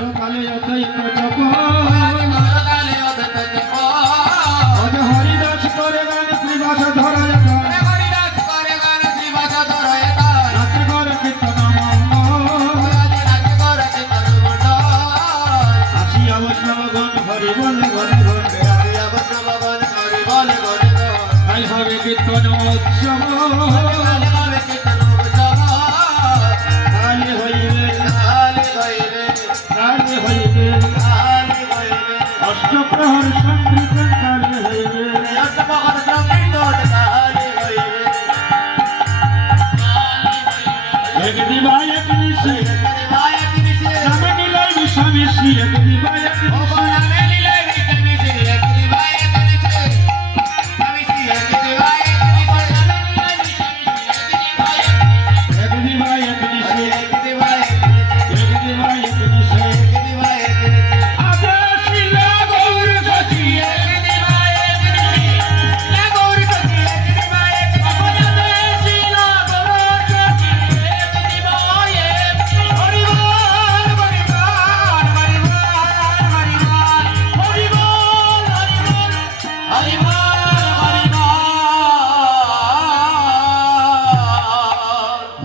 নরকালে অদ্বৈত জপ অজ হরিদাস করে গান শ্রীবাস ধরা নাচে করে কীর্তন আসিয়া বৈষ্ণবগণ হরি বলে ঘরে ঘরে তাই হবে কীর্তন উৎসব অষ্টপ্রহর সংকীর্তন কালে হইবে এক দিবায় এক নিশি নামে নিলাই বিষামিষি এক দিবায় এক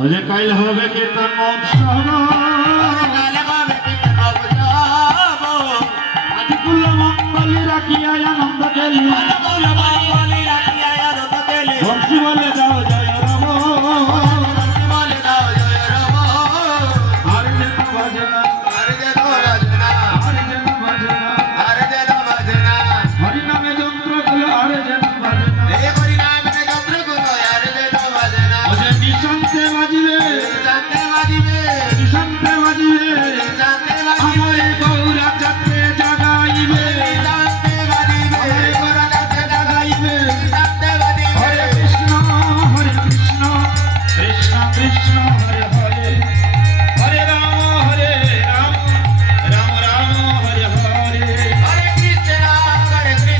ওরে কাল হবে কীর্তন মহোৎসব আদিকুল মঙ্গল রাখিয়া আনন্দ খেলি